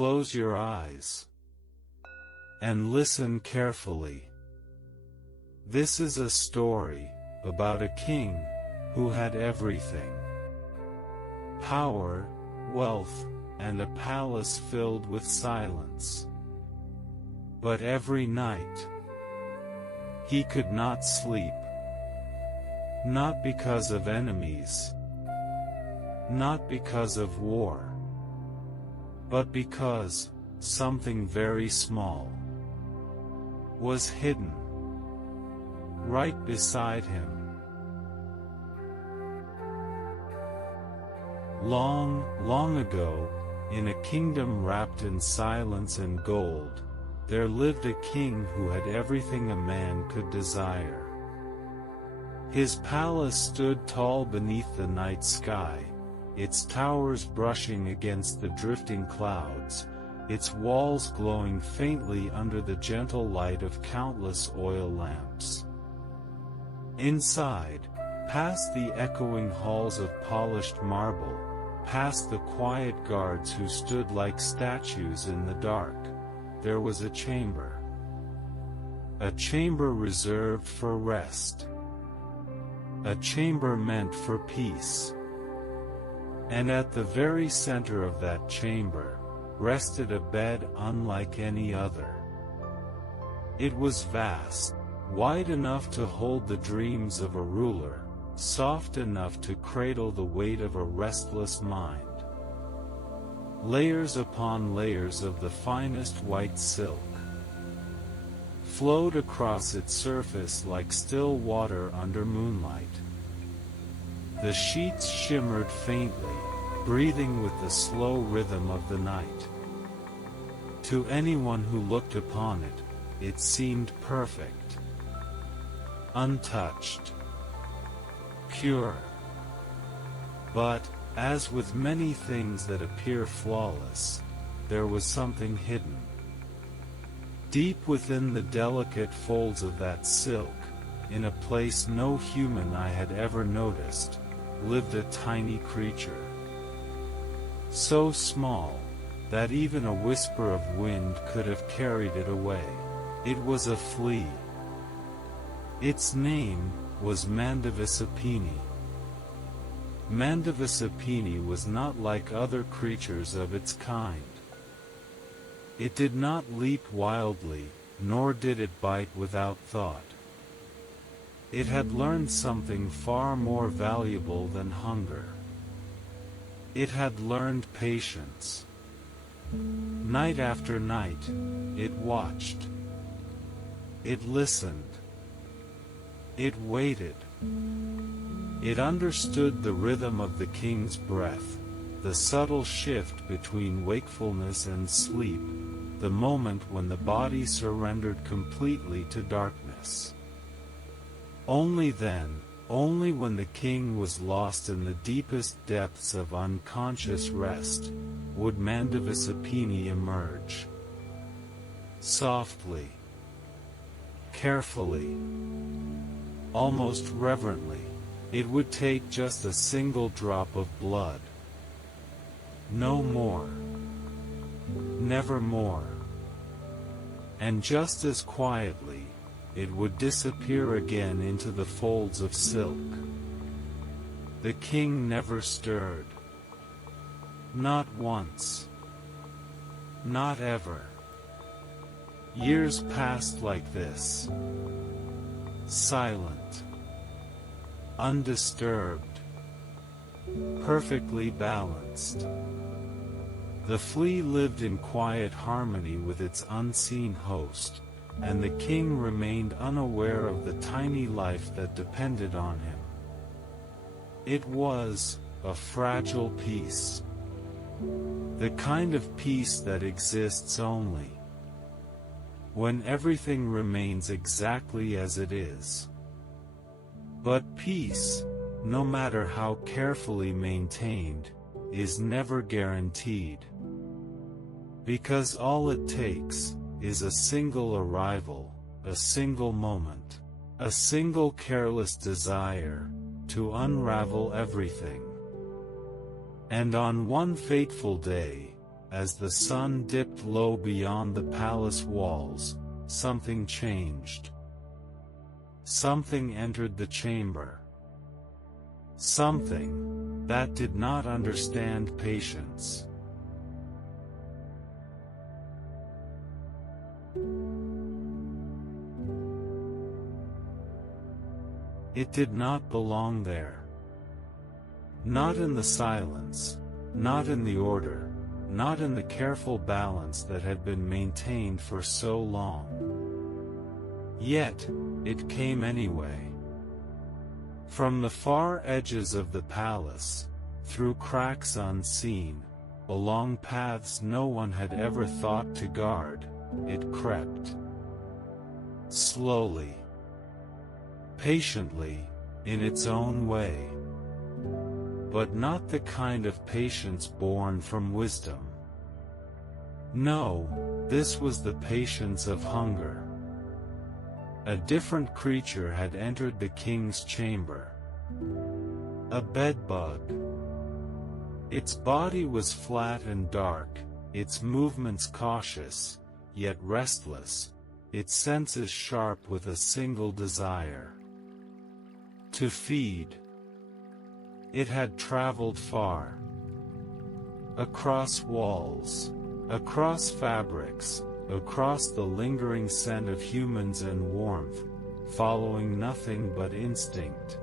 close your eyes and listen carefully. This is a story about a king who had everything: power, wealth, and a palace filled with silence. But every night, he could not sleep. Not because of enemies, not because of war, but because something very small was hidden right beside him. Long, long ago, in a kingdom wrapped in silence and gold, there lived a king who had everything a man could desire. His palace stood tall beneath the night sky, its towers brushing against the drifting clouds, its walls glowing faintly under the gentle light of countless oil lamps. Inside, past the echoing halls of polished marble, past the quiet guards who stood like statues in the dark, there was a chamber. A chamber reserved for rest. A chamber meant for peace. And at the very center of that chamber, rested a bed unlike any other. It was vast, wide enough to hold the dreams of a ruler, soft enough to cradle the weight of a restless mind. Layers upon layers of the finest white silk flowed across its surface like still water under moonlight. The sheets shimmered faintly, breathing with the slow rhythm of the night. To anyone who looked upon it, it seemed perfect, untouched, pure. But, as with many things that appear flawless, there was something hidden. Deep within the delicate folds of that silk, in a place no human eye had ever noticed, lived a tiny creature. So small, that even a whisper of wind could have carried it away. It was a flea. Its name was Mandavisapini. Mandavisapini was not like other creatures of its kind. It did not leap wildly, nor did it bite without thought. It had learned something far more valuable than hunger. It had learned patience. Night after night, it watched. It listened. It waited. It understood the rhythm of the king's breath, the subtle shift between wakefulness and sleep, the moment when the body surrendered completely to darkness. Only then, only when the king was lost in the deepest depths of unconscious rest, would Mandavisapini emerge. Softly, carefully, almost reverently. It would take just a single drop of blood. No more. Never more. And just as quietly, it would disappear again into the folds of silk. The king never stirred. Not once. Not ever. Years passed like this. Silent. Undisturbed. Perfectly balanced. The flea lived in quiet harmony with its unseen host, and the king remained unaware of the tiny life that depended on him. It was a fragile peace. The kind of peace that exists only when everything remains exactly as it is. But peace, no matter how carefully maintained, is never guaranteed. Because all it takes is a single arrival, a single moment, a single careless desire, to unravel everything. And on one fateful day, as the sun dipped low beyond the palace walls, something changed. Something entered the chamber. Something that did not understand patience. It did not belong there. Not in the silence, not in the order, not in the careful balance that had been maintained for so long. Yet, it came anyway. From the far edges of the palace, through cracks unseen, along paths no one had ever thought to guard, it crept. Slowly. Patiently, in its own way. But not the kind of patience born from wisdom. No, this was the patience of hunger. A different creature had entered the king's chamber. A bedbug. Its body was flat and dark, its movements cautious, yet restless, its senses sharp with a single desire: to feed. It had traveled far. Across walls, across fabrics, across the lingering scent of humans and warmth, following nothing but instinct.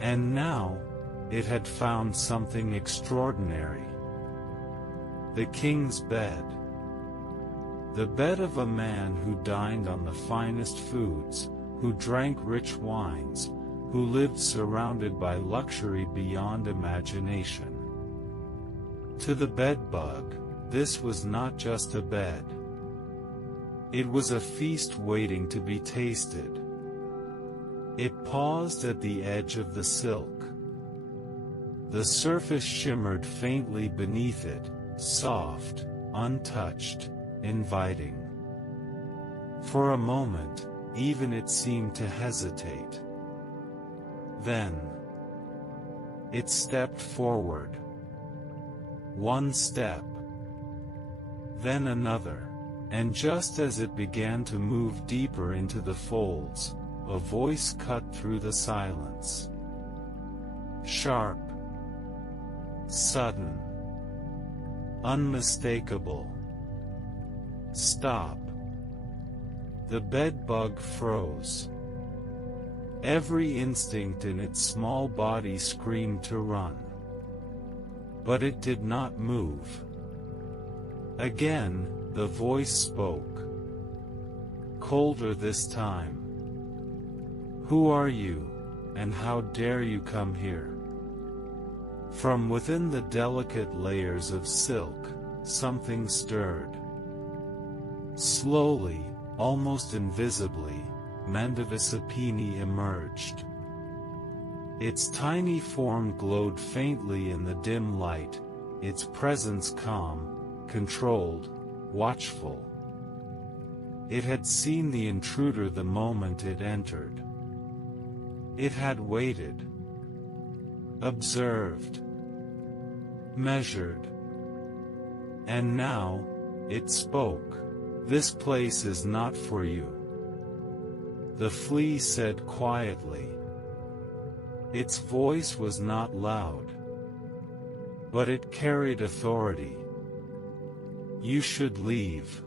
And now, it had found something extraordinary. The king's bed. The bed of a man who dined on the finest foods, who drank rich wines, who lived surrounded by luxury beyond imagination. To the bedbug, this was not just a bed. It was a feast waiting to be tasted. It paused at the edge of the silk. The surface shimmered faintly beneath it, soft, untouched, inviting. For a moment, even it seemed to hesitate. Then, it stepped forward. One step. Then another, and just as it began to move deeper into the folds, a voice cut through the silence. Sharp. Sudden. Unmistakable. Stop. The bedbug froze. Every instinct in its small body screamed to run. But it did not move. Again, the voice spoke. Colder this time. Who are you, and how dare you come here? From within the delicate layers of silk, something stirred. Slowly, almost invisibly, Mandavisapini emerged. Its tiny form glowed faintly in the dim light, its presence calm, controlled, watchful. It had seen the intruder the moment it entered. It had waited, observed, measured. And now, it spoke. This place is not for you. The flea said quietly. Its voice was not loud, but it carried authority. You should leave.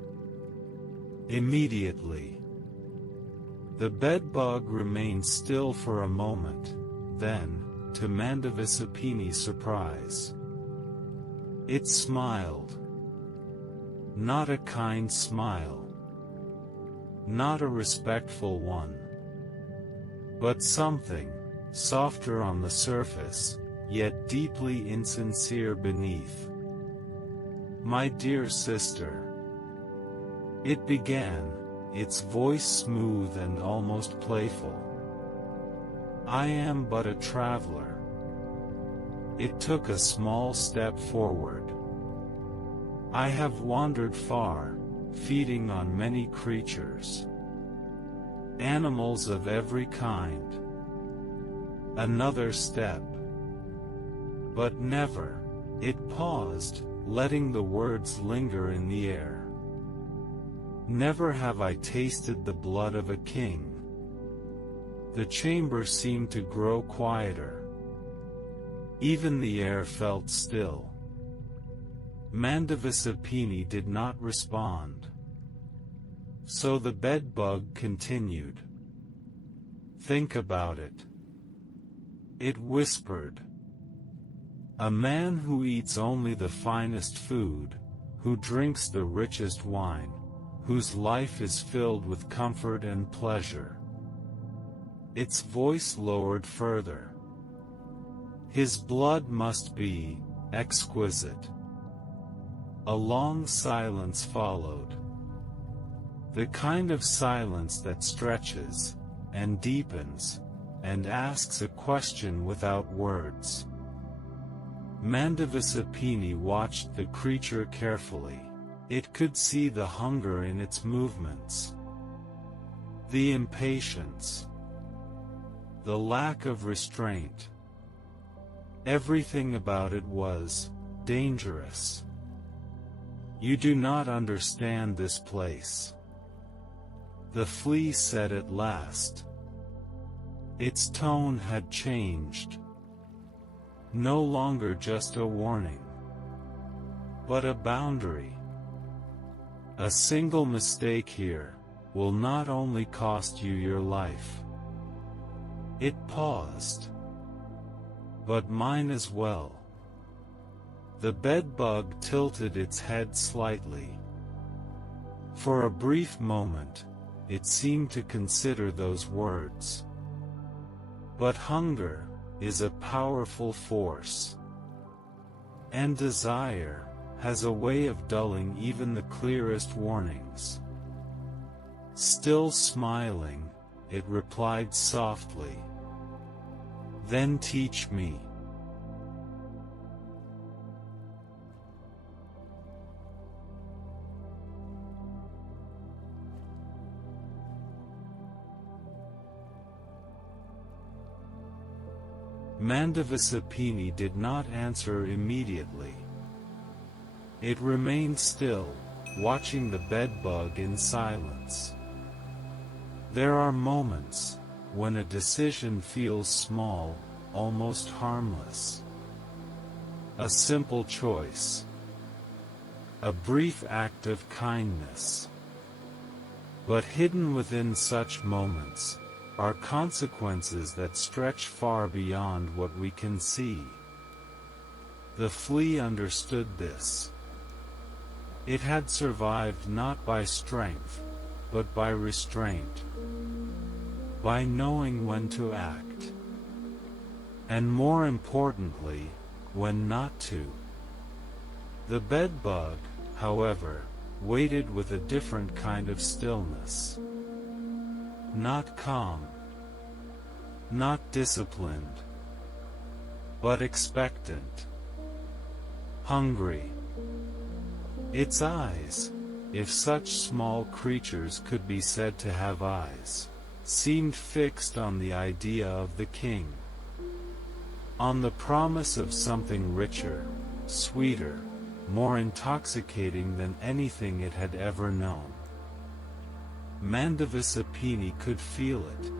Immediately. The bedbug remained still for a moment, then, to Mandavisapini's surprise, it smiled. Not a kind smile. Not a respectful one. But something, softer on the surface, yet deeply insincere beneath. My dear sister. It began, its voice smooth and almost playful. I am but a traveler. It took a small step forward. I have wandered far, feeding on many creatures. Animals of every kind. Another step. But never, it paused, letting the words linger in the air. Never have I tasted the blood of a king. The chamber seemed to grow quieter. Even the air felt still. Mandavasapini did not respond. So the bedbug continued. Think about it. It whispered. A man who eats only the finest food, who drinks the richest wine, whose life is filled with comfort and pleasure. Its voice lowered further. His blood must be exquisite. A long silence followed. The kind of silence that stretches, and deepens, and asks a question without words. Mandavasapini watched the creature carefully. It could see the hunger in its movements, the impatience, the lack of restraint. Everything about it was dangerous. You do not understand this place, the flea said at last. Its tone had changed. No longer just a warning, but a boundary. A single mistake here will not only cost you your life. It paused. But mine as well. The bedbug tilted its head slightly. For a brief moment, it seemed to consider those words. But hunger is a powerful force. And desire has a way of dulling even the clearest warnings. Still smiling, it replied softly. Then teach me. Mandavasapini did not answer immediately. It remained still, watching the bedbug in silence. There are moments when a decision feels small, almost harmless. A simple choice. A brief act of kindness. But hidden within such moments are consequences that stretch far beyond what we can see. The flea understood this. It had survived not by strength, but by restraint. By knowing when to act. And more importantly, when not to. The bedbug, however, waited with a different kind of stillness. Not calm. Not disciplined. But expectant. Hungry. Its eyes, if such small creatures could be said to have eyes, seemed fixed on the idea of the king. On the promise of something richer, sweeter, more intoxicating than anything it had ever known. Mandavasapini could feel it.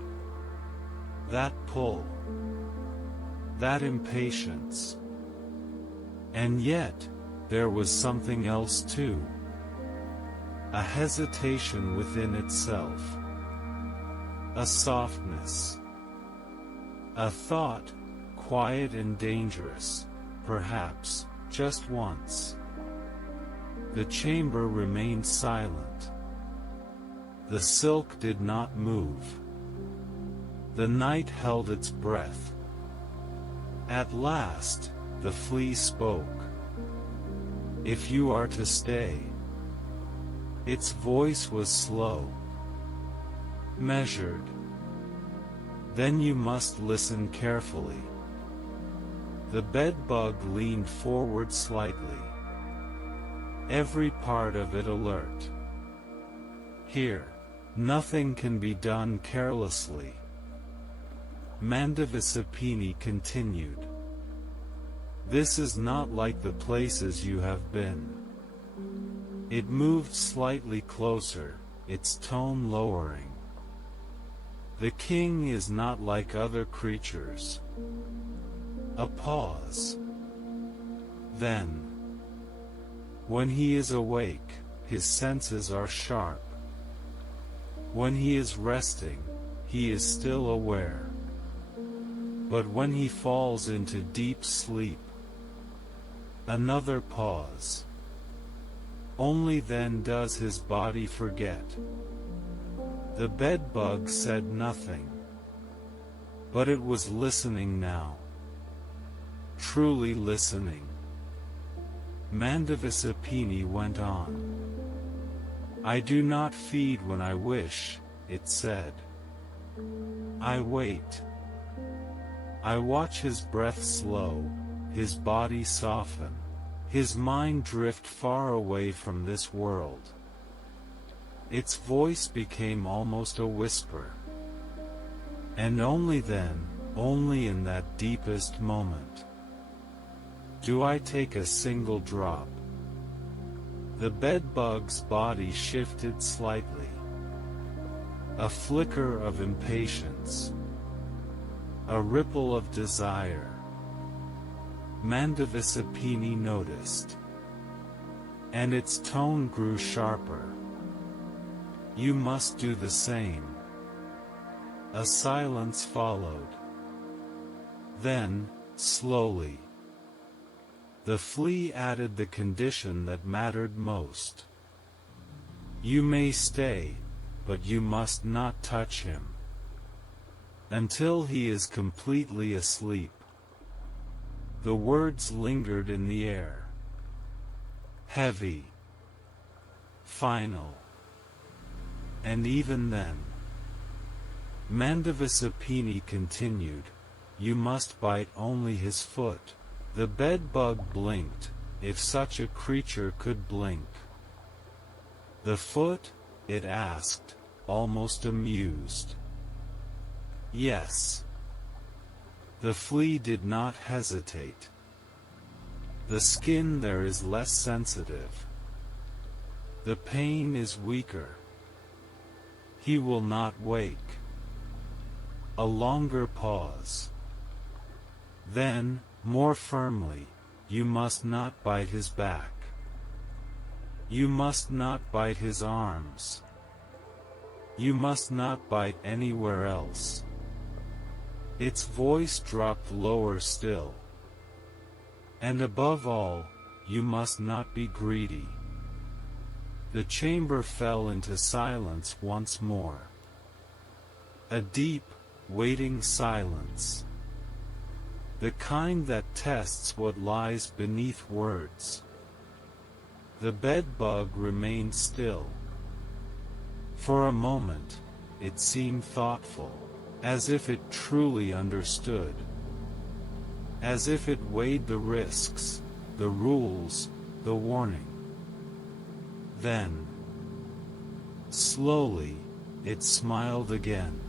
That pull. That impatience. And yet, there was something else too. A hesitation within itself. A softness. A thought, quiet and dangerous, perhaps, just once. The chamber remained silent. The silk did not move. The night held its breath. At last, the flea spoke. If you are to stay. Its voice was slow. Measured. Then you must listen carefully. The bedbug leaned forward slightly. Every part of it alert. Here, nothing can be done carelessly. Mandavasapini continued. This is not like the places you have been. It moved slightly closer, its tone lowering. The king is not like other creatures. A pause. Then, when he is awake, his senses are sharp. When he is resting, he is still aware. But when he falls into deep sleep, another pause. Only then does his body forget. The bedbug said nothing. But it was listening now. Truly listening. Mandavisapini went on. I do not feed when I wish, it said. I wait. I watch his breath slow, his body soften, his mind drift far away from this world. Its voice became almost a whisper. And only then, only in that deepest moment, do I take a single drop. The bedbug's body shifted slightly. A flicker of impatience. A ripple of desire. Mandavisapini noticed. And its tone grew sharper. You must do the same. A silence followed. Then, slowly, the flea added the condition that mattered most. You may stay, but you must not touch him. Until he is completely asleep. The words lingered in the air. Heavy. Final. And even then, Mandavisapini continued, you must bite only his foot. The bedbug blinked, if such a creature could blink. The foot? It asked, almost amused. Yes. The flea did not hesitate. The skin there is less sensitive. The pain is weaker. He will not wake. A longer pause. Then, more firmly, you must not bite his back. You must not bite his arms. You must not bite anywhere else. Its voice dropped lower still. And above all, you must not be greedy. The chamber fell into silence once more. A deep, waiting silence. The kind that tests what lies beneath words. The bedbug remained still. For a moment, it seemed thoughtful. As if it truly understood. As if it weighed the risks, the rules, the warning. Then, slowly, it smiled again.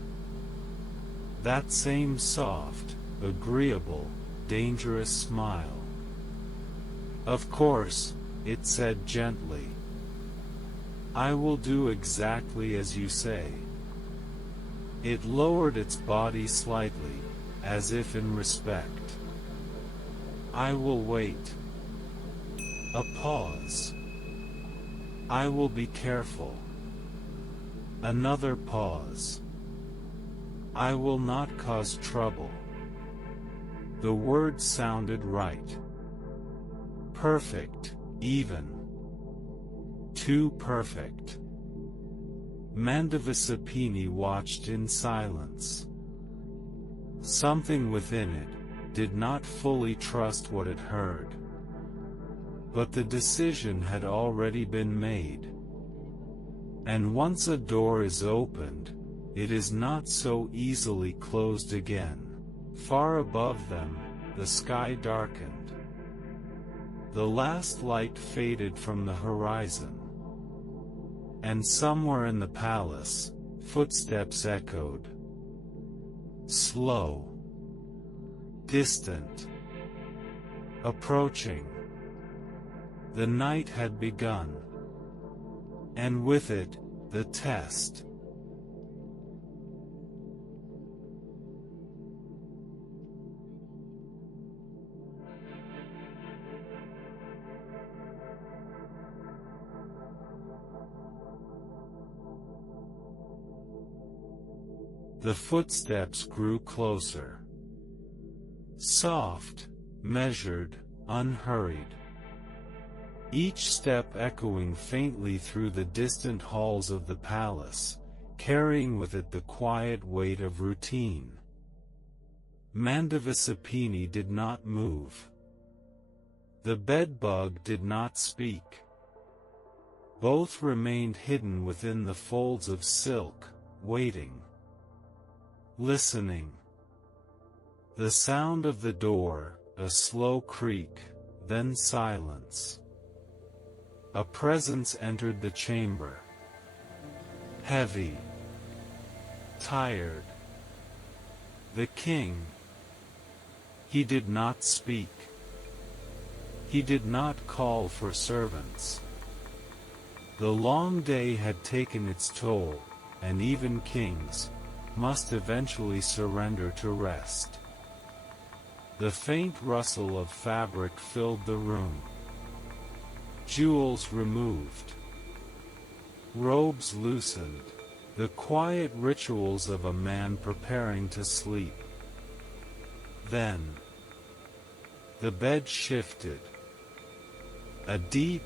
That same soft, agreeable, dangerous smile. Of course, it said gently. I will do exactly as you say. It lowered its body slightly, as if in respect. I will wait. A pause. I will be careful. Another pause. I will not cause trouble. The words sounded right. Perfect, even. Too perfect. Mandavisapini watched in silence. Something within it did not fully trust what it heard. But the decision had already been made. And once a door is opened, it is not so easily closed again. Far above them, the sky darkened. The last light faded from the horizon. And somewhere in the palace, footsteps echoed. Slow. Distant. approaching. The night had begun. And with it, the test. The footsteps grew closer. Soft, measured, unhurried. Each step echoing faintly through the distant halls of the palace, carrying with it the quiet weight of routine. Mandavasapini did not move. The bedbug did not speak. Both remained hidden within the folds of silk, waiting. Listening. The sound of the door, a slow creak, then silence. A presence entered the chamber. Heavy. Tired. The king. He did not speak. He did not call for servants. The long day had taken its toll, and even kings must eventually surrender to rest. The faint rustle of fabric filled the room. Jewels removed. Robes loosened. The quiet rituals of a man preparing to sleep. Then, the bed shifted. A deep,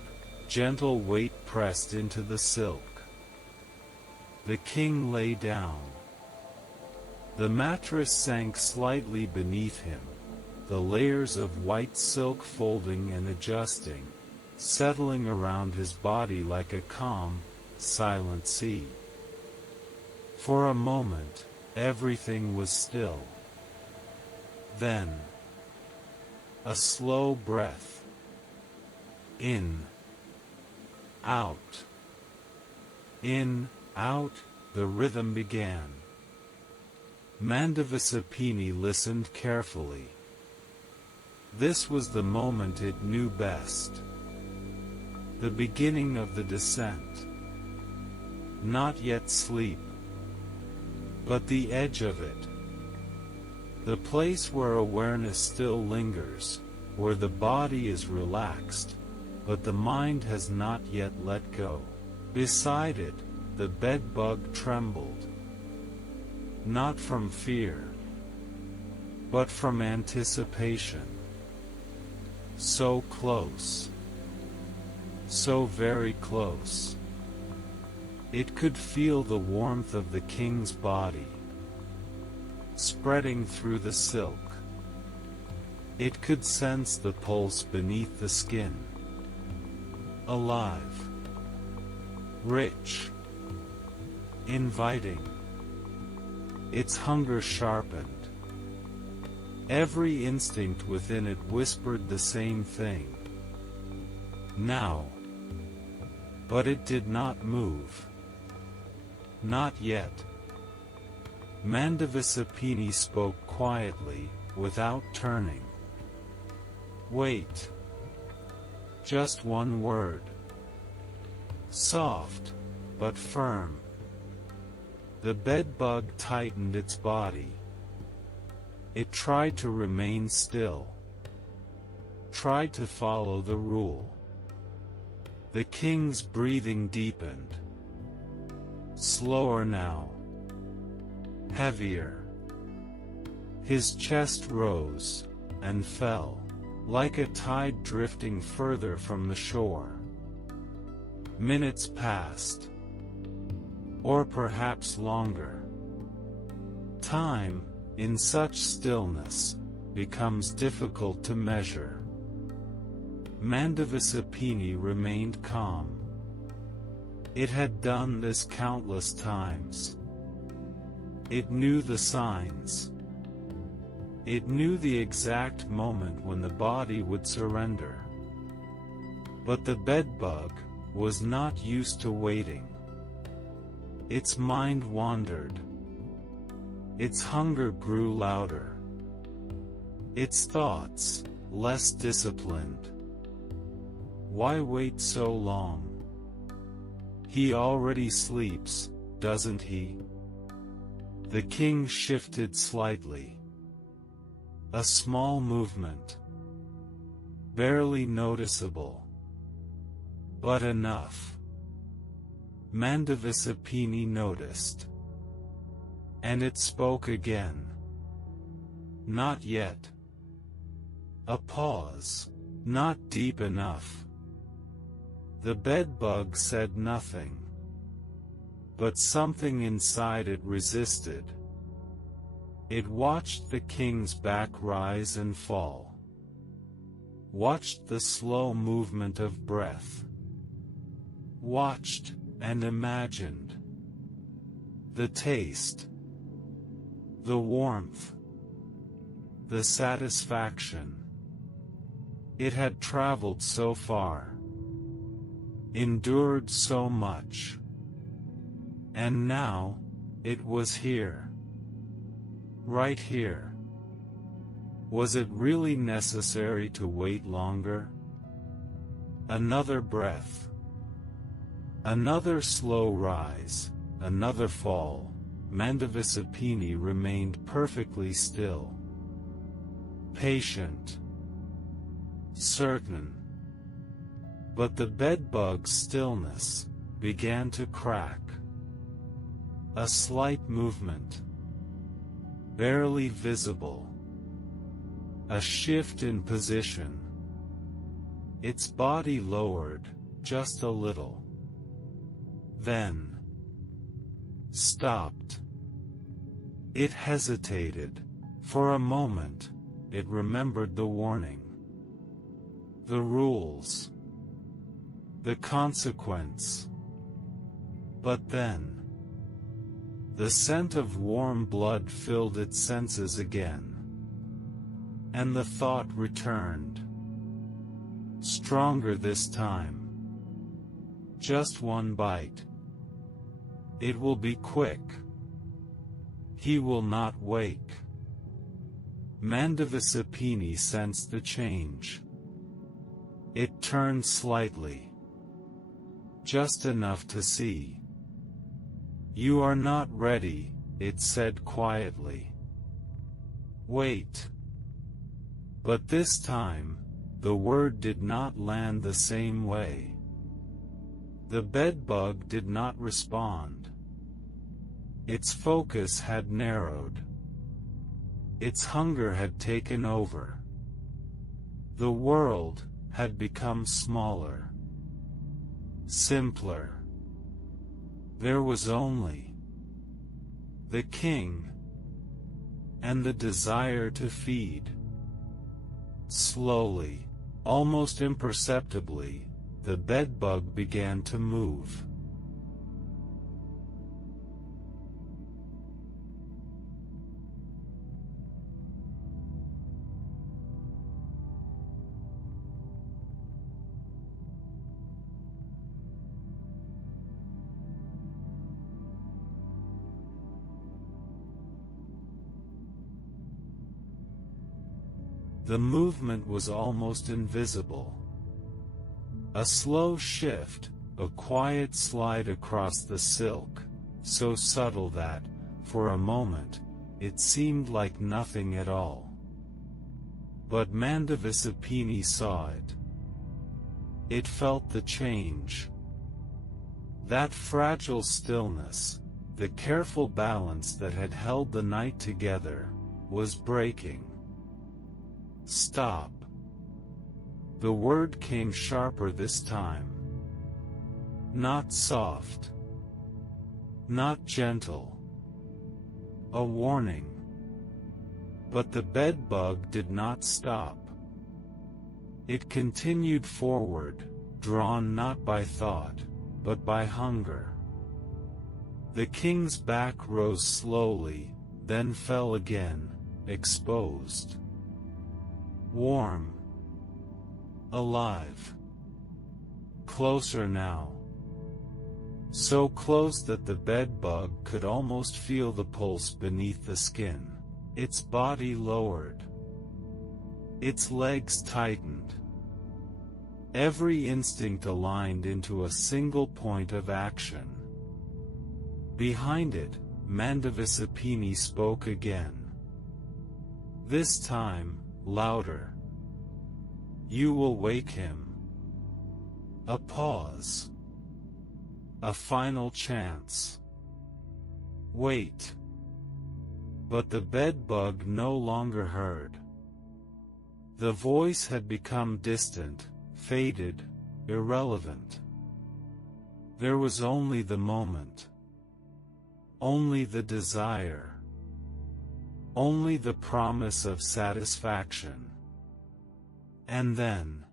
gentle weight pressed into the silk. The king lay down. The mattress sank slightly beneath him, the layers of white silk folding and adjusting, settling around his body like a calm, silent sea. For a moment, everything was still. Then, a slow breath. In. Out. In, out, the rhythm began. Mandavasapini listened carefully. This was the moment it knew best. The beginning of the descent. Not yet sleep, but the edge of it. The place where awareness still lingers, where the body is relaxed, but the mind has not yet let go. Beside it, the bedbug trembled. Not from fear, but from anticipation. So close. So very close. It could feel the warmth of the king's body, spreading through the silk. It could sense the pulse beneath the skin. Alive. Rich. Inviting. Its hunger sharpened. Every instinct within it whispered the same thing. Now. But it did not move. Not yet. Mandavasapini spoke quietly, without turning. Wait. Just one word. Soft, but firm. The bedbug tightened its body. It tried to remain still. Tried to follow the rule. The king's breathing deepened. Slower now. Heavier. His chest rose, and fell, like a tide drifting further from the shore. Minutes passed. Or perhaps longer. Time, in such stillness, becomes difficult to measure. Mandavasapini remained calm. It had done this countless times. It knew the signs. It knew the exact moment when the body would surrender. But the bedbug was not used to waiting. Its mind wandered. Its hunger grew louder. Its thoughts, less disciplined. Why wait so long? He already sleeps, doesn't he? The king shifted slightly. A small movement. Barely noticeable. But enough. Mandavisapini noticed. And it spoke again. Not yet. A pause. Not deep enough. The bedbug said nothing. But something inside it resisted. It watched the king's back rise and fall. Watched the slow movement of breath. Watched and imagined. The taste. The warmth. The satisfaction. It had traveled so far. Endured so much. And now, it was here. Right here. Was it really necessary to wait longer? Another breath. Another slow rise, another fall. Mandavisapini remained perfectly still. Patient. Certain. But the bedbug's stillness began to crack. A slight movement. Barely visible. A shift in position. Its body lowered, just a little. Then stopped. It hesitated. For a moment, it remembered the warning. The rules. The consequence. But then, the scent of warm blood filled its senses again. And the thought returned. Stronger this time. Just one bite. It will be quick. He will not wake. Mandavisapini sensed the change. It turned slightly. Just enough to see. You are not ready, it said quietly. Wait. But this time, the word did not land the same way. The bedbug did not respond. Its focus had narrowed. Its hunger had taken over. The world had become smaller. Simpler. There was only the king and the desire to feed. Slowly, almost imperceptibly, the bedbug began to move. The movement was almost invisible. A slow shift, a quiet slide across the silk, so subtle that, for a moment, it seemed like nothing at all. But Mandavisapini saw it. It felt the change. That fragile stillness, the careful balance that had held the night together, was breaking. Stop. The word came sharper this time. Not soft. Not gentle. A warning. But the bedbug did not stop. It continued forward, drawn not by thought, but by hunger. The king's back rose slowly, then fell again, exposed. Warm. Alive. Closer now. So close that the bedbug could almost feel the pulse beneath the skin. Its body lowered. Its legs tightened. Every instinct aligned into a single point of action. Behind it, Mandavisapini spoke again. This time, louder. You will wake him. A pause. A final chance. Wait. But the bedbug no longer heard. The voice had become distant, faded, irrelevant. There was only the moment. Only the desire. Only the promise of satisfaction. And then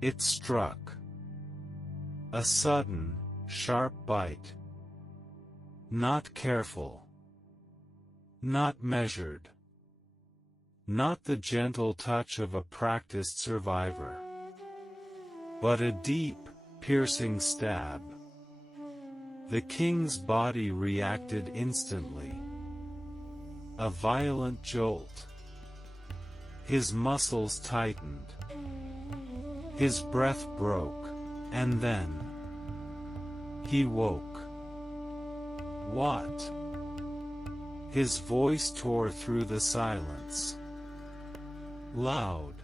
it struck. A sudden, sharp bite. Not careful. Not measured. Not the gentle touch of a practiced survivor. But a deep, piercing stab. The king's body reacted instantly. A violent jolt. His muscles tightened. His breath broke, and then he woke. What? His voice tore through the silence. Loud.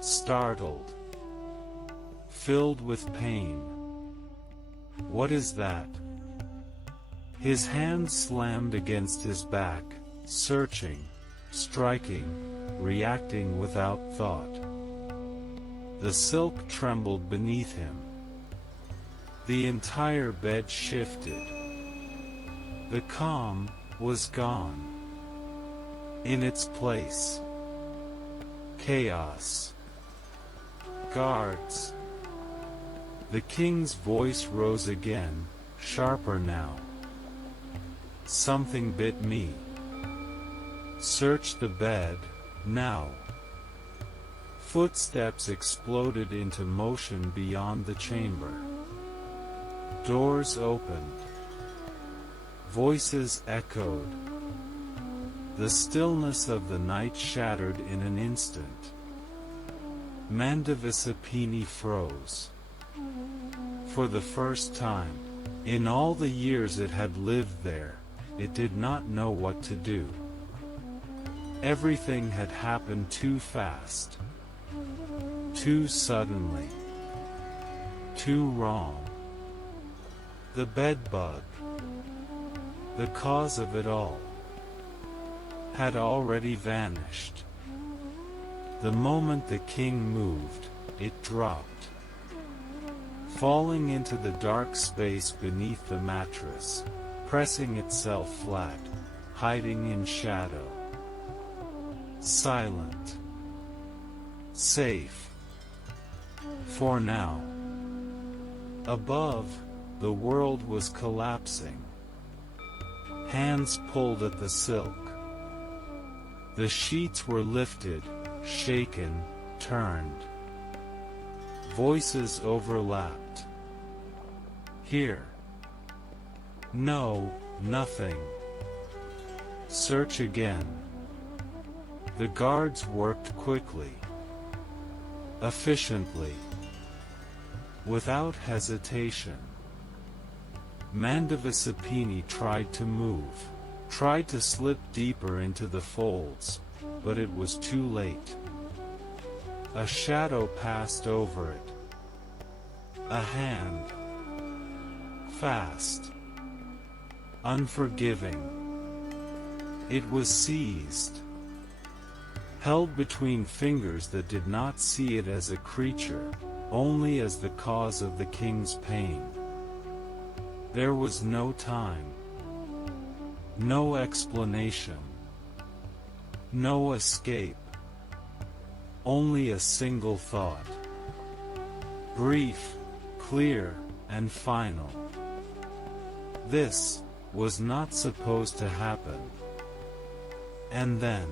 Startled. Filled with pain. What is that? His hand slammed against his back, searching, striking, reacting without thought. The silk trembled beneath him. The entire bed shifted. The calm was gone. In its place, chaos. Guards. The king's voice rose again, sharper now. Something bit me. Search the bed, now. Footsteps exploded into motion beyond the chamber. Doors opened. Voices echoed. The stillness of the night shattered in an instant. Mandavisapini froze. For the first time, in all the years it had lived there, it did not know what to do. Everything had happened too fast. Too suddenly. Too wrong. The bedbug, the cause of it all, had already vanished. The moment the king moved, it dropped, falling into the dark space beneath the mattress, pressing itself flat, hiding in shadow. Silent. Safe. For now. Above, the world was collapsing. Hands pulled at the silk. The sheets were lifted, shaken, turned. Voices overlapped. Here. No, nothing. Search again. The guards worked quickly. Efficiently. Without hesitation. Mandavisapini tried to move, tried to slip deeper into the folds, but it was too late. A shadow passed over it. A hand. Fast. Unforgiving. It was seized. Held between fingers that did not see it as a creature, only as the cause of the king's pain. There was no time. No explanation. No escape. Only a single thought. Brief, clear, and final. This was not supposed to happen. And then,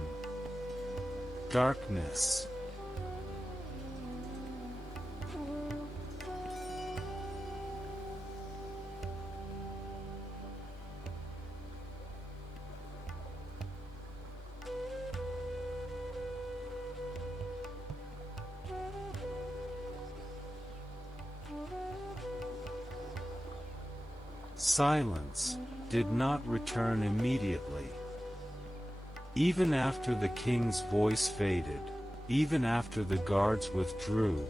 darkness. Silence did not return immediately. Even after the king's voice faded, even after the guards withdrew,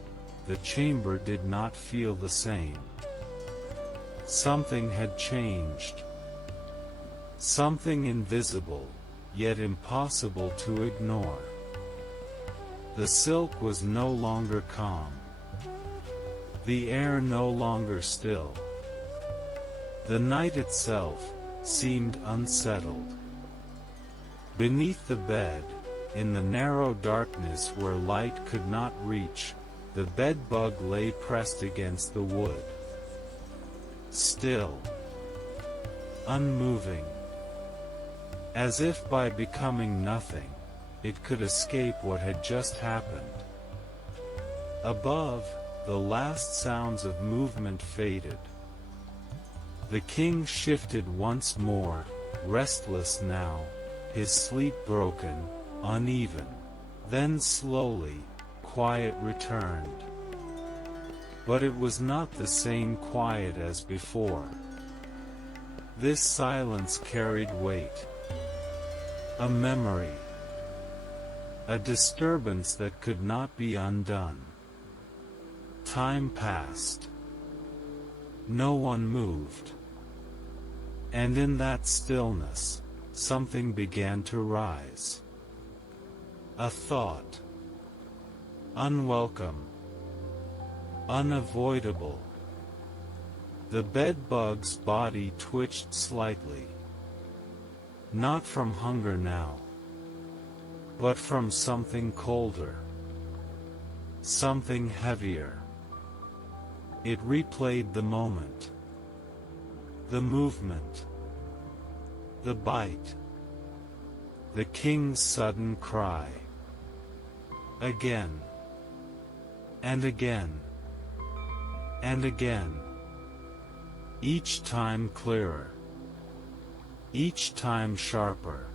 the chamber did not feel the same. Something had changed. Something invisible, yet impossible to ignore. The silk was no longer calm. The air no longer still. The night itself seemed unsettled. Beneath the bed, in the narrow darkness where light could not reach, the bedbug lay pressed against the wood. Still. Unmoving. As if by becoming nothing, it could escape what had just happened. Above, the last sounds of movement faded. The king shifted once more, restless now, his sleep broken, uneven. Then slowly, quiet returned. But it was not the same quiet as before. This silence carried weight. A memory. A disturbance that could not be undone. Time passed. No one moved. And in that stillness, something began to rise. A thought. Unwelcome. Unavoidable. The bedbug's body twitched slightly. Not from hunger now, but from something colder. Something heavier. It replayed the moment. The movement. The bite. The king's sudden cry. Again. And again. And again. Each time clearer. Each time sharper.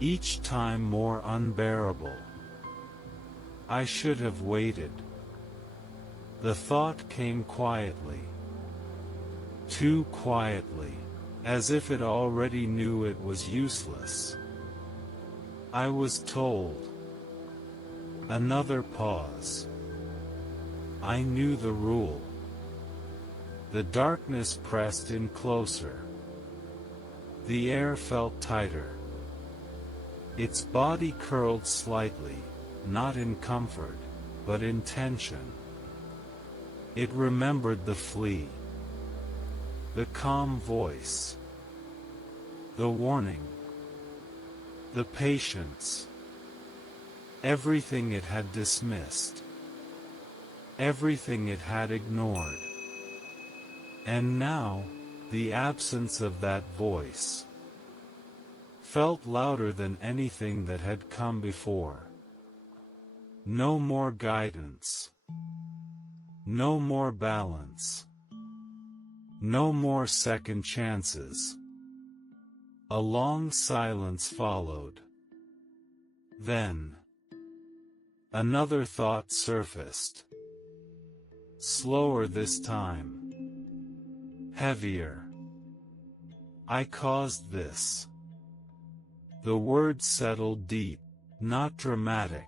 Each time more unbearable. I should have waited. The thought came quietly. Too quietly, as if it already knew it was useless. I was told. Another pause. I knew the rule. The darkness pressed in closer. The air felt tighter. Its body curled slightly, not in comfort, but in tension. It remembered the flea. The calm voice. The warning. The patience. Everything it had dismissed. Everything it had ignored. And now, the absence of that voice felt louder than anything that had come before. No more guidance. No more balance. No more second chances. A long silence followed. Then, another thought surfaced. Slower this time. Heavier. I caused this. The words settled deep, not dramatic.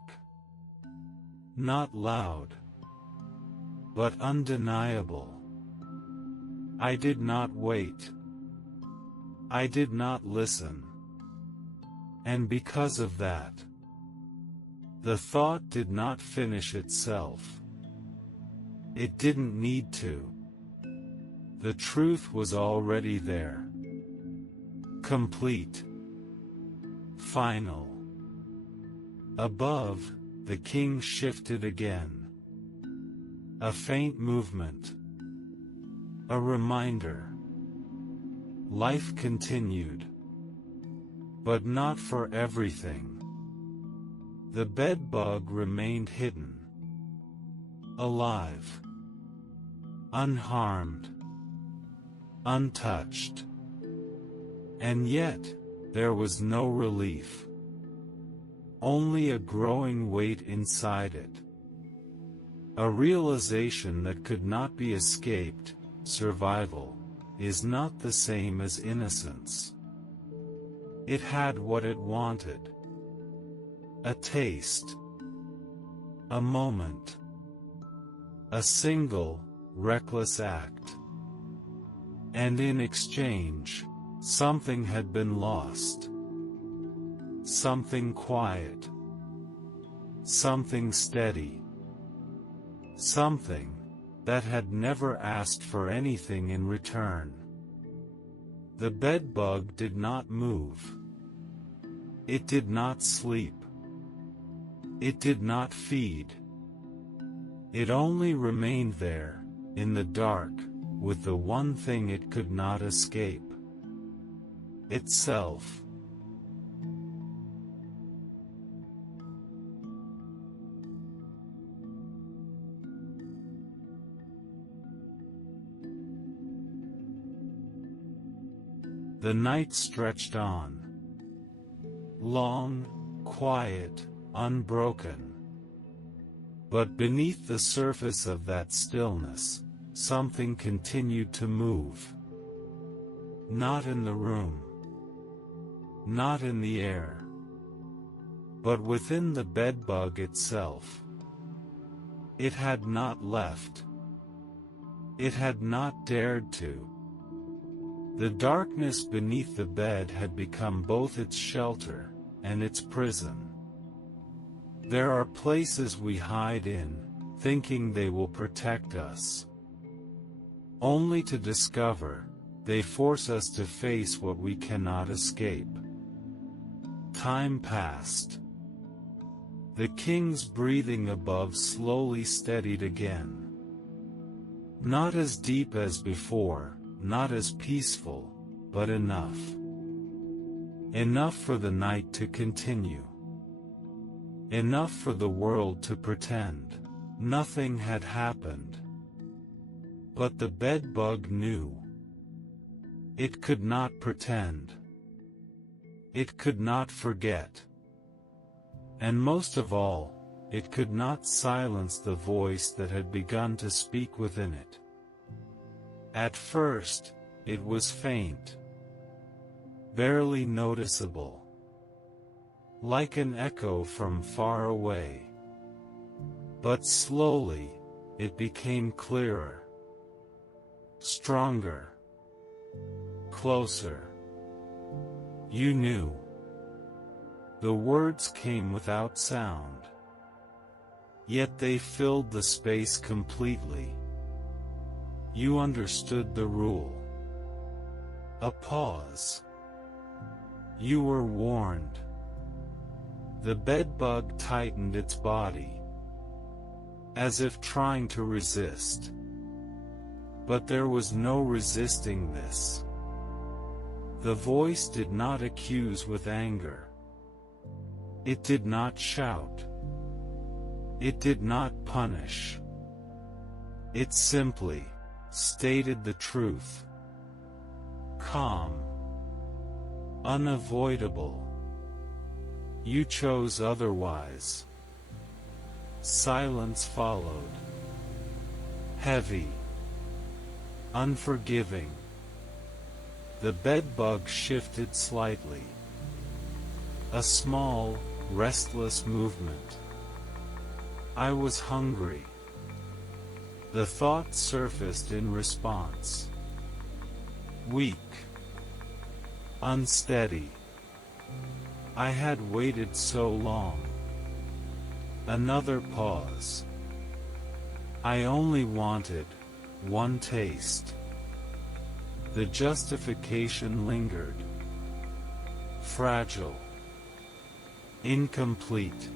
Not loud. But undeniable. I did not wait. I did not listen. And because of that, the thought did not finish itself. It didn't need to. The truth was already there. Complete. Final. Above, the king shifted again. A faint movement. A reminder. Life continued. But not for everything. The bedbug remained hidden. Alive. Unharmed. Untouched. And yet, there was no relief. Only a growing weight inside it. A realization that could not be escaped, survival, is not the same as innocence. It had what it wanted. A taste. A moment. A single, reckless act. And in exchange, something had been lost. Something quiet. Something steady. Something that had never asked for anything in return. The bedbug did not move. It did not sleep. It did not feed. It only remained there, in the dark, with the one thing it could not escape. Itself. The night stretched on. Long, quiet, unbroken. But beneath the surface of that stillness, something continued to move. Not in the room. Not in the air. But within the bedbug itself. It had not left. It had not dared to. The darkness beneath the bed had become both its shelter and its prison. There are places we hide in, thinking they will protect us. Only to discover, they force us to face what we cannot escape. Time passed. The king's breathing above slowly steadied again. Not as deep as before, not as peaceful, but enough. Enough for the night to continue. Enough for the world to pretend nothing had happened. But the bedbug knew. It could not pretend. It could not forget. And most of all, it could not silence the voice that had begun to speak within it. At first, it was faint. Barely noticeable. Like an echo from far away. But slowly, it became clearer. Stronger. Closer. You knew. The words came without sound. Yet they filled the space completely. You understood the rule. A pause. You were warned. The bedbug tightened its body, as if trying to resist. But there was no resisting this. The voice did not accuse with anger. It did not shout. It did not punish. It simply stated the truth. Calm. Unavoidable. You chose otherwise. Silence followed. Heavy. Unforgiving. The bedbug shifted slightly. A small, restless movement. I was hungry. The thought surfaced in response. Weak. Unsteady. I had waited so long. Another pause. I only wanted one taste. The justification lingered. Fragile. Incomplete.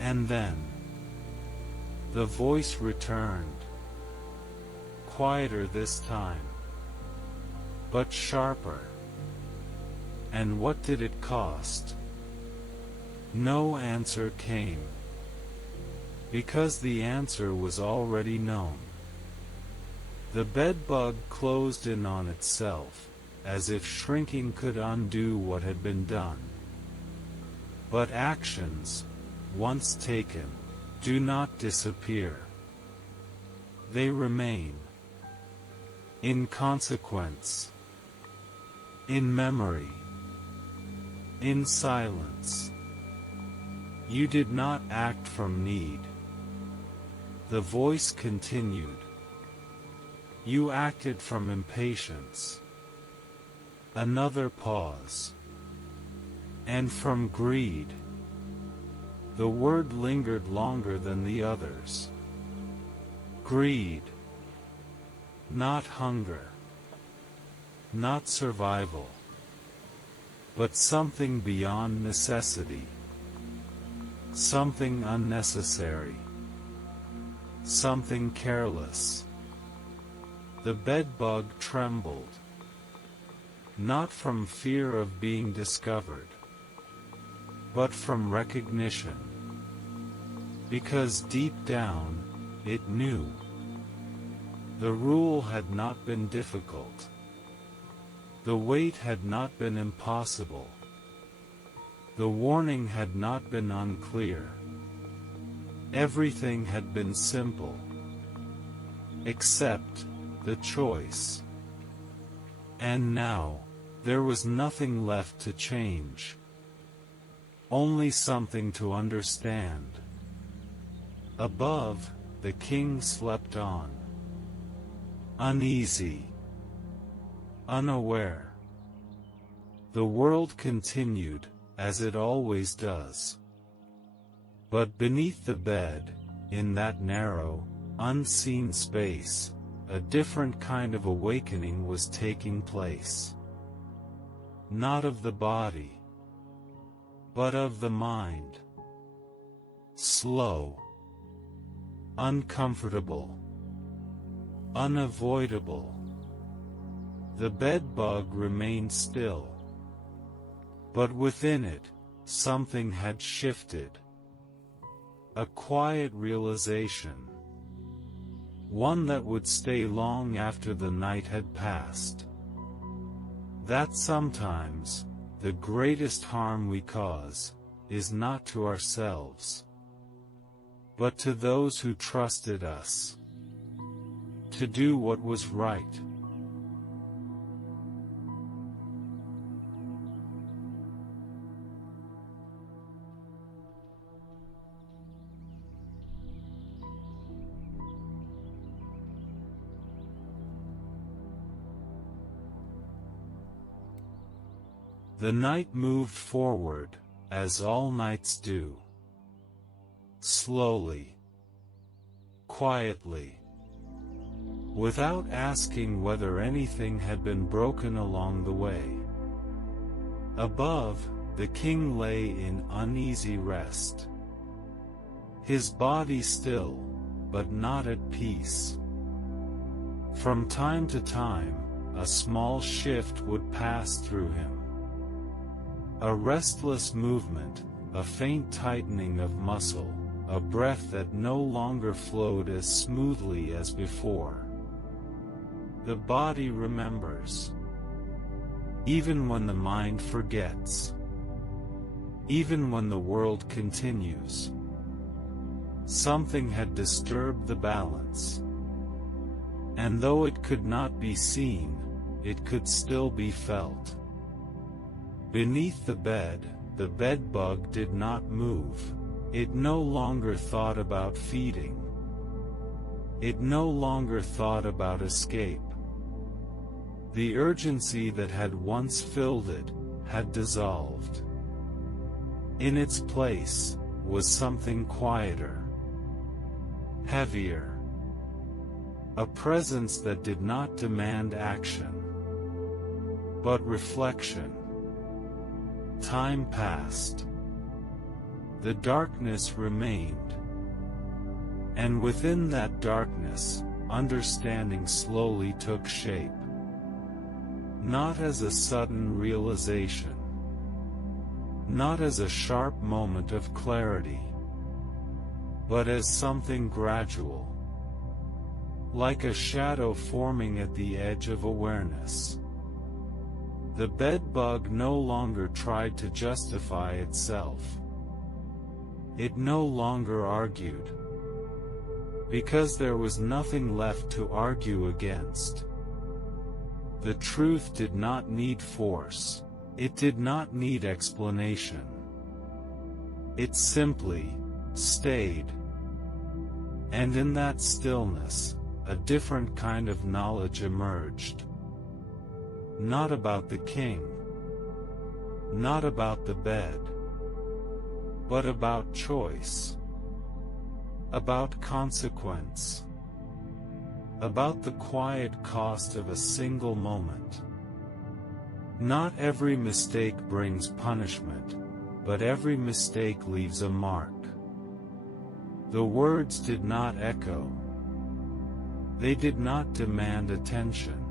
And then, the voice returned. Quieter this time. But sharper. And what did it cost? No answer came. Because the answer was already known. The bedbug closed in on itself, as if shrinking could undo what had been done. But actions, once taken, do not disappear. They remain. in consequence, in memory, in silence. You did not act from need. The voice continued. You acted from impatience. Another pause. And from greed. The word lingered longer than the others. Greed. Not hunger. Not survival. But something beyond necessity. Something unnecessary. Something careless. The bedbug trembled. Not from fear of being discovered, but from recognition. Because deep down, it knew. The rule had not been difficult. The wait had not been impossible. The warning had not been unclear. Everything had been simple. Except the choice. And now, there was nothing left to change. Only something to understand. Above, the king slept on. Uneasy. Unaware. The world continued, as it always does. But beneath the bed, in that narrow, unseen space, a different kind of awakening was taking place. Not of the body, but of the mind. Slow. Uncomfortable. Unavoidable. The bedbug remained still. But within it, something had shifted. A quiet realization. One that would stay long after the night had passed. That sometimes, the greatest harm we cause, is not to ourselves, but to those who trusted us to do what was right. The night moved forward, as all nights do. Slowly. Quietly. Without asking whether anything had been broken along the way. Above, the king lay in uneasy rest. His body still, but not at peace. From time to time, a small shift would pass through him. A restless movement, a faint tightening of muscle, a breath that no longer flowed as smoothly as before. The body remembers. Even when the mind forgets. Even when the world continues. Something had disturbed the balance. And though it could not be seen, it could still be felt. Beneath the bed, the bedbug did not move. It no longer thought about feeding. It no longer thought about escape. The urgency that had once filled it, had dissolved. In its place, was something quieter. Heavier. A presence that did not demand action, but reflection. Time passed. The darkness remained. And within that darkness, understanding slowly took shape. Not as a sudden realization. Not as a sharp moment of clarity. But as something gradual. Like a shadow forming at the edge of awareness. The bedbug no longer tried to justify itself. It no longer argued. Because there was nothing left to argue against. The truth did not need force. It did not need explanation. It simply stayed. And in that stillness, a different kind of knowledge emerged. Not about the king, not about the bed, but about choice, about consequence, about the quiet cost of a single moment. Not every mistake brings punishment, but every mistake leaves a mark. The words did not echo. They did not demand attention.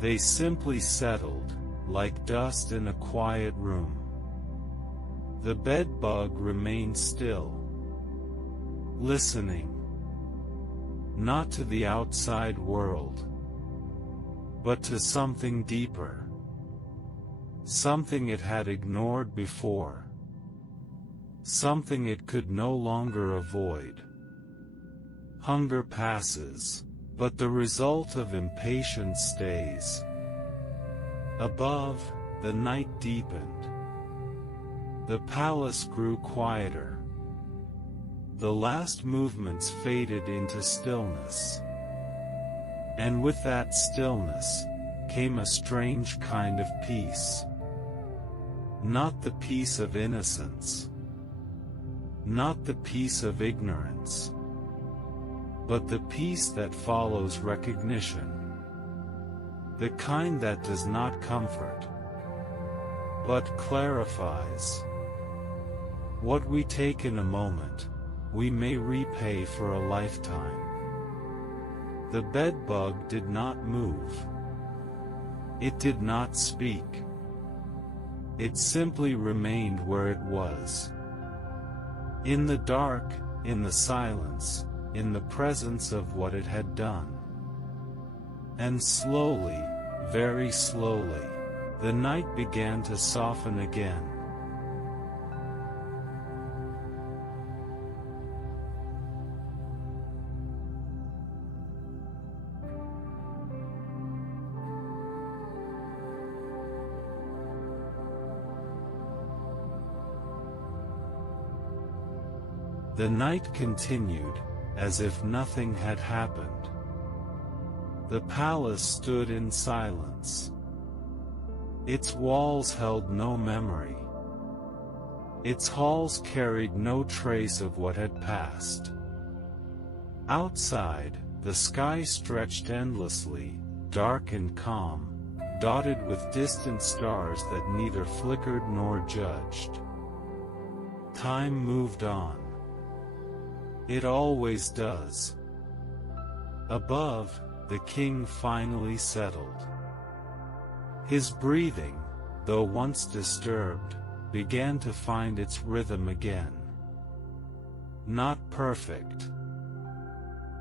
They simply settled, like dust in a quiet room. The bedbug remained still, listening, not to the outside world, but to something deeper, something it had ignored before, something it could no longer avoid. Hunger passes, but the result of impatience stays. Above, the night deepened. The palace grew quieter. The last movements faded into stillness. And with that stillness, came a strange kind of peace. Not the peace of innocence, not the peace of ignorance, but the peace that follows recognition. The kind that does not comfort, but clarifies. What we take in a moment, we may repay for a lifetime. The bedbug did not move. It did not speak. It simply remained where it was. In the dark, in the silence, in the presence of what it had done. And slowly, very slowly, the night began to soften again. The night continued, as if nothing had happened. The palace stood in silence. Its walls held no memory. Its halls carried no trace of what had passed. Outside, the sky stretched endlessly, dark and calm, dotted with distant stars that neither flickered nor judged. Time moved on. It always does. Above, the king finally settled. His breathing, though once disturbed, began to find its rhythm again. Not perfect.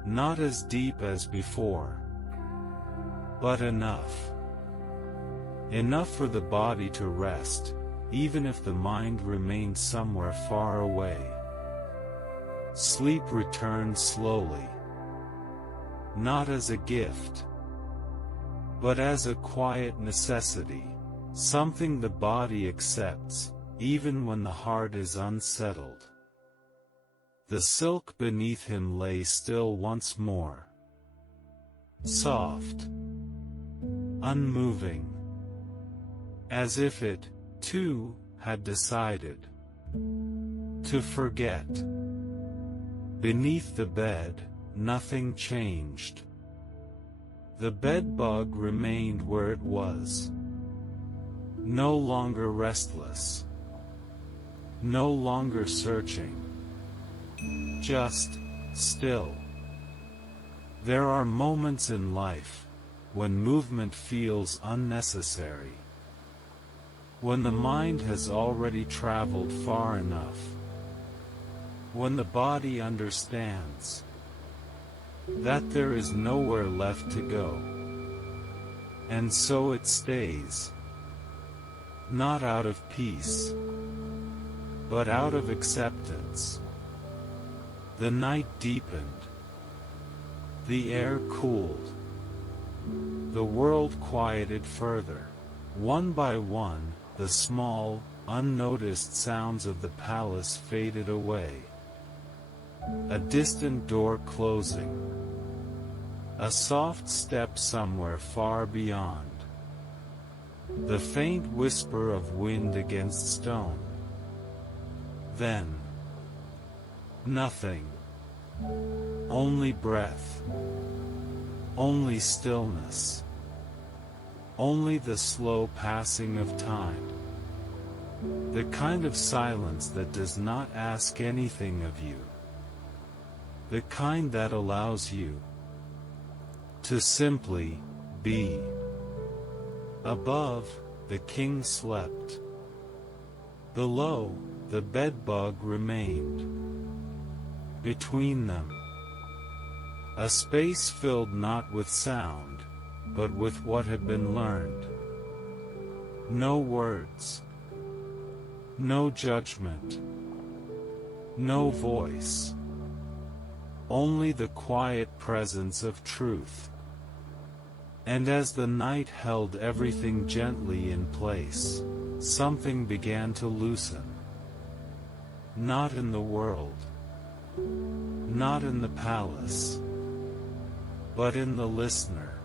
Not as deep as before. But enough. Enough for the body to rest, even if the mind remained somewhere far away. Sleep returned slowly. Not as a gift, but as a quiet necessity, something the body accepts, even when the heart is unsettled. The silk beneath him lay still once more. Soft. Unmoving. As if it, too, had decided to forget. Beneath the bed, nothing changed. The bedbug remained where it was. No longer restless. No longer searching. Just still. There are moments in life when movement feels unnecessary. When the mind has already traveled far enough. When the body understands that there is nowhere left to go. And so it stays. Not out of peace, but out of acceptance. The night deepened. The air cooled. The world quieted further. One by one, the small, unnoticed sounds of the palace faded away. A distant door closing. A soft step somewhere far beyond. The faint whisper of wind against stone. Then, nothing. Only breath. Only stillness. Only the slow passing of time. The kind of silence that does not ask anything of you. The kind that allows you to simply be. Above, the king slept. Below, the bedbug remained. Between them, a space filled not with sound, but with what had been learned. No words. No judgment. No voice. Only the quiet presence of truth. And as the night held everything gently in place, something began to loosen. Not in the world. Not in the palace. But in the listener.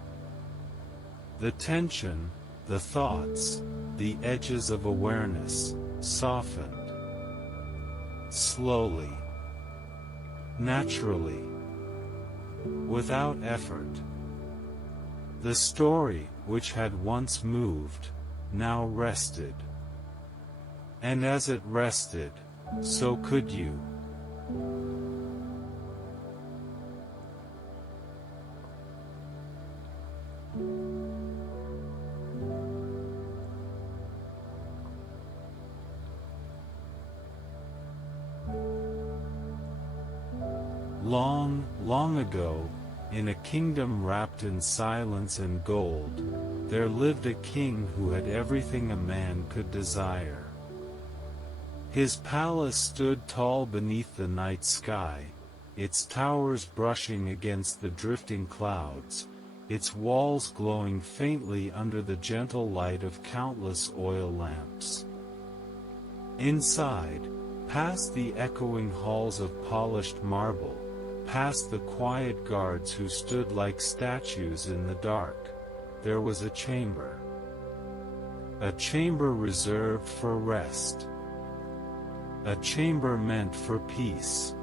The tension, the thoughts, the edges of awareness, softened. Slowly. Naturally. Without effort. The story, which had once moved, now rested. And as it rested, so could you. Long, long ago, in a kingdom wrapped in silence and gold, there lived a king who had everything a man could desire. His palace stood tall beneath the night sky, its towers brushing against the drifting clouds, its walls glowing faintly under the gentle light of countless oil lamps. Inside, past the echoing halls of polished marble, past the quiet guards who stood like statues in the dark, there was a chamber. A chamber reserved for rest. A chamber meant for peace.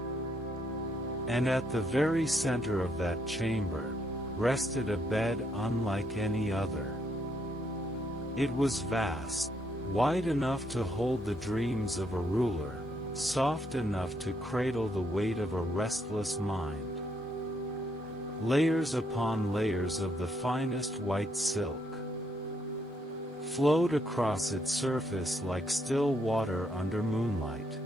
And at the very center of that chamber, rested a bed unlike any other. It was vast, wide enough to hold the dreams of a ruler, soft enough to cradle the weight of a restless mind. Layers upon layers of the finest white silk flowed across its surface like still water under moonlight.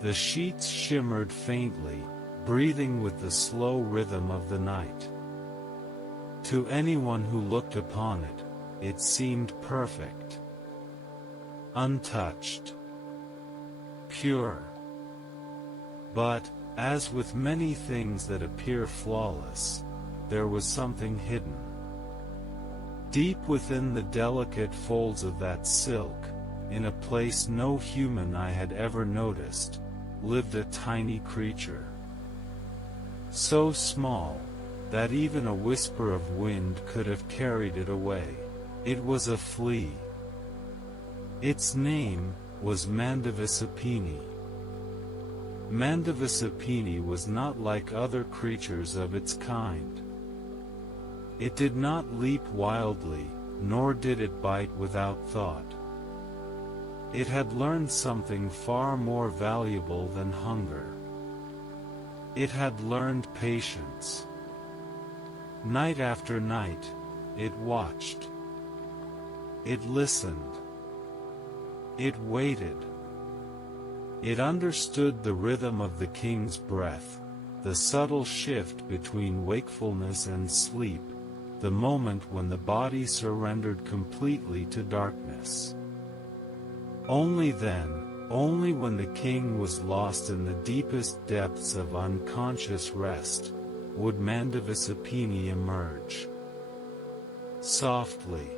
The sheets shimmered faintly, breathing with the slow rhythm of the night. To anyone who looked upon it, it seemed perfect. Untouched. Pure. But, as with many things that appear flawless, there was something hidden. Deep within the delicate folds of that silk, in a place no human eye had ever noticed, lived a tiny creature. So small, that even a whisper of wind could have carried it away. It was a flea. Its name was Mandavisapini. Mandavisapini was not like other creatures of its kind. It did not leap wildly, nor did it bite without thought. It had learned something far more valuable than hunger. It had learned patience. Night after night, it watched. It listened. It waited. It understood the rhythm of the king's breath, the subtle shift between wakefulness and sleep, the moment when the body surrendered completely to darkness. Only then, only when the king was lost in the deepest depths of unconscious rest, would Mandavisapini emerge. Softly,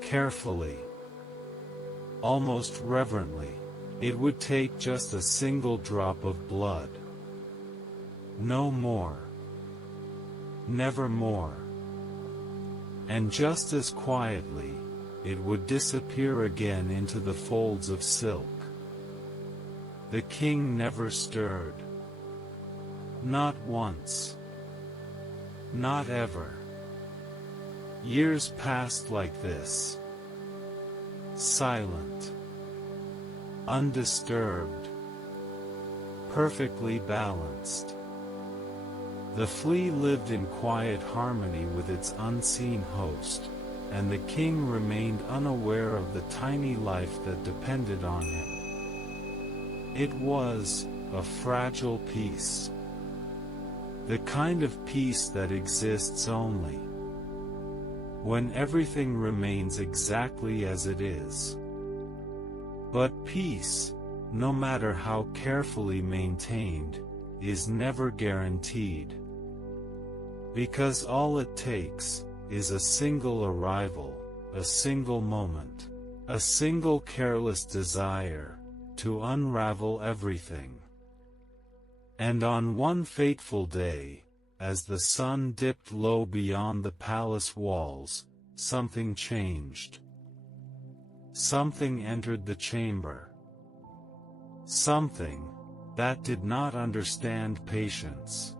carefully, almost reverently, it would take just a single drop of blood. No more. Never more. And just as quietly, it would disappear again into the folds of silk. The king never stirred. Not once. Not ever. Years passed like this. Silent. Undisturbed. Perfectly balanced. The flea lived in quiet harmony with its unseen host, and the king remained unaware of the tiny life that depended on him. It was a fragile peace. The kind of peace that exists only when everything remains exactly as it is. But peace, no matter how carefully maintained, is never guaranteed. Because all it takes is a single arrival, a single moment, a single careless desire, to unravel everything. And on one fateful day, as the sun dipped low beyond the palace walls, something changed. Something entered the chamber. Something that did not understand patience.